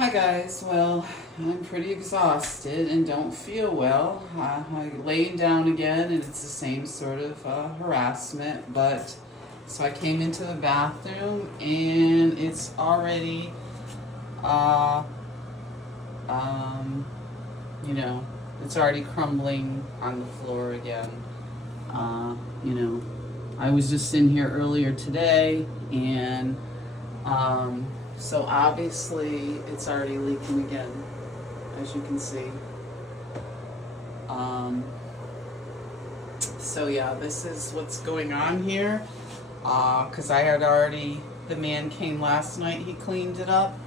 Hi guys. Well, I'm pretty exhausted and don't feel well. I'm laying down again, and it's the same sort of harassment. But so I came into the bathroom, and it's already, uh, um, you know, it's already crumbling on the floor again. Uh, you know, I was just in here earlier today, and um, so obviously it's already leaking again, as you can see. Um, so yeah, this is what's going on here. Because I had already, the man came last night, he cleaned it up,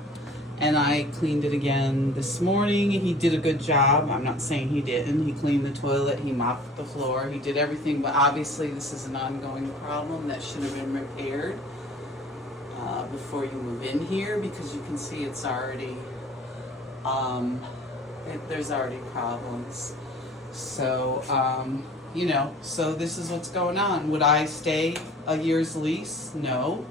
and I cleaned it again this morning. He did a good job. I'm not saying he didn't. He cleaned the toilet, he mopped the floor, he did everything, but obviously this is an ongoing problem that should have been repaired before you move in here, because you can see it's already, there's already problems. So, so this is what's going on. Would I stay a year's lease? No.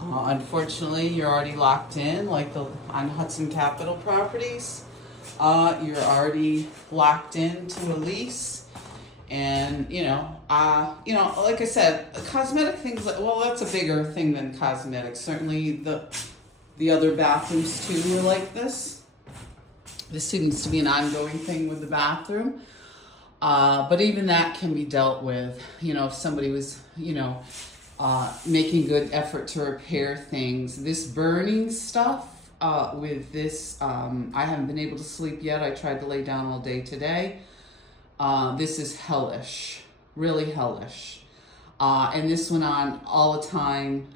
Unfortunately, you're already locked in, like on Hudson Capital Properties. You're already locked into a lease, and like I said, cosmetic things. Well, that's a bigger thing than cosmetics. Certainly, the other bathrooms too are like this. This seems to be an ongoing thing with the bathroom. But even that can be dealt with. If somebody was, making good effort to repair things. This burning stuff with this, I haven't been able to sleep yet. I tried to lay down all day today. This is hellish, really hellish. And this went on all the time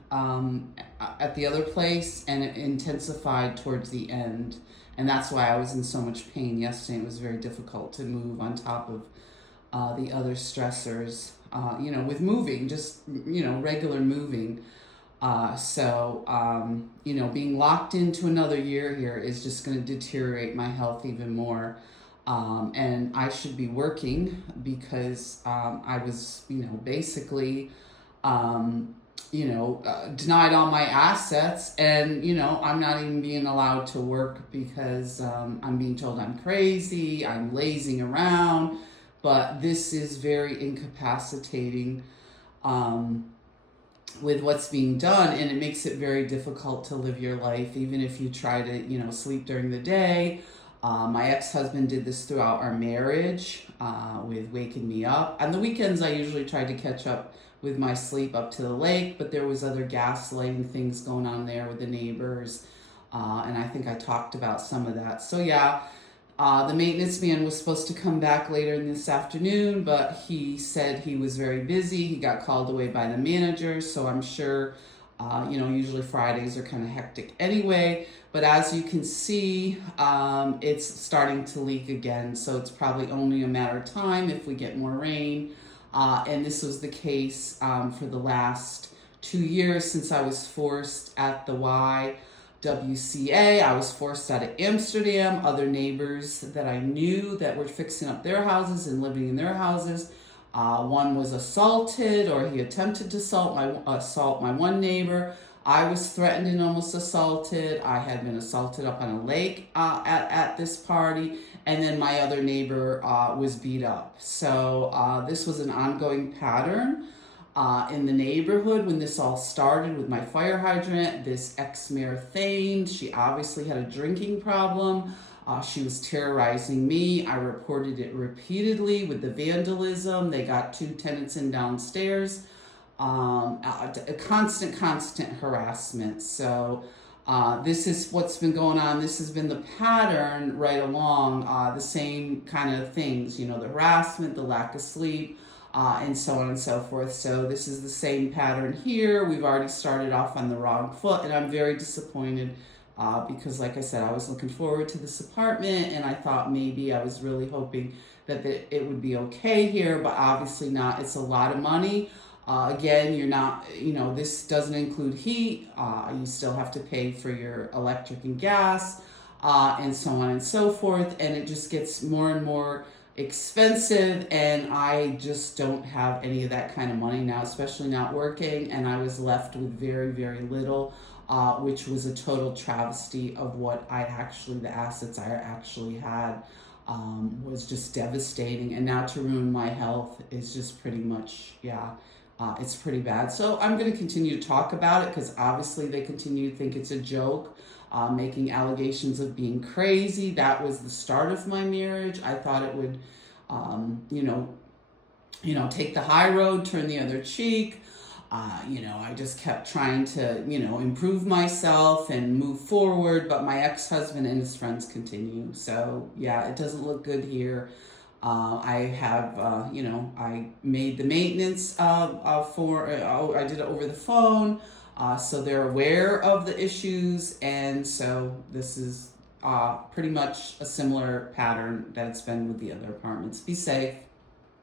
at the other place, and it intensified towards the end. And that's why I was in so much pain yesterday. It was very difficult to move on top of the other stressors, with moving, just, regular moving. Being locked into another year here is just going to deteriorate my health even more. And I should be working because I was, basically, denied all my assets, and I'm not even being allowed to work because I'm being told I'm crazy, I'm lazing around. But this is very incapacitating with what's being done, and it makes it very difficult to live your life, even if you try to sleep during the day. My ex-husband did this throughout our marriage with waking me up. On the weekends, I usually tried to catch up with my sleep up to the lake, but there was other gaslighting things going on there with the neighbors, and I think I talked about some of that. So yeah, the maintenance man was supposed to come back later this afternoon, but he said he was very busy. He got called away by the manager, so I'm sure, usually Fridays are kind of hectic anyway. But as you can see, it's starting to leak again, so it's probably only a matter of time if we get more rain. And this was the case for the last 2 years since I was forced at the YWCA. I was forced out of Amsterdam. Other neighbors that I knew that were fixing up their houses and living in their houses. One was assaulted, or he attempted to assault my one neighbor. I was threatened and almost assaulted. I had been assaulted up on a lake at this party. And then my other neighbor was beat up. So this was an ongoing pattern in the neighborhood when this all started with my fire hydrant. This ex-mayor Thane, she obviously had a drinking problem. She was terrorizing me. I reported it repeatedly with the vandalism. They got 2 tenants in downstairs. A constant harassment. So this is what's been going on. This has been the pattern right along, the same kind of things, the harassment, the lack of sleep, and so on and so forth. So this is the same pattern here. We've already started off on the wrong foot, and I'm very disappointed because, like I said, I was looking forward to this apartment, and I thought maybe I was really hoping that it would be okay here, but obviously not. It's a lot of money. Again, you're not, this doesn't include heat. You still have to pay for your electric and gas, and so on and so forth. And it just gets more and more expensive. And I just don't have any of that kind of money now, especially not working. And I was left with very, very little. which was a total travesty of what the assets I actually had, was just devastating. And now to ruin my health is just pretty much, yeah, it's pretty bad. So I'm going to continue to talk about it because obviously they continue to think it's a joke, making allegations of being crazy. That was the start of my marriage. I thought it would, take the high road, turn the other cheek. I just kept trying to, improve myself and move forward, but my ex-husband and his friends continue. So, yeah, it doesn't look good here. I have, I made the maintenance I did it over the phone, so they're aware of the issues, and so this is pretty much a similar pattern that it's been with the other apartments. Be safe.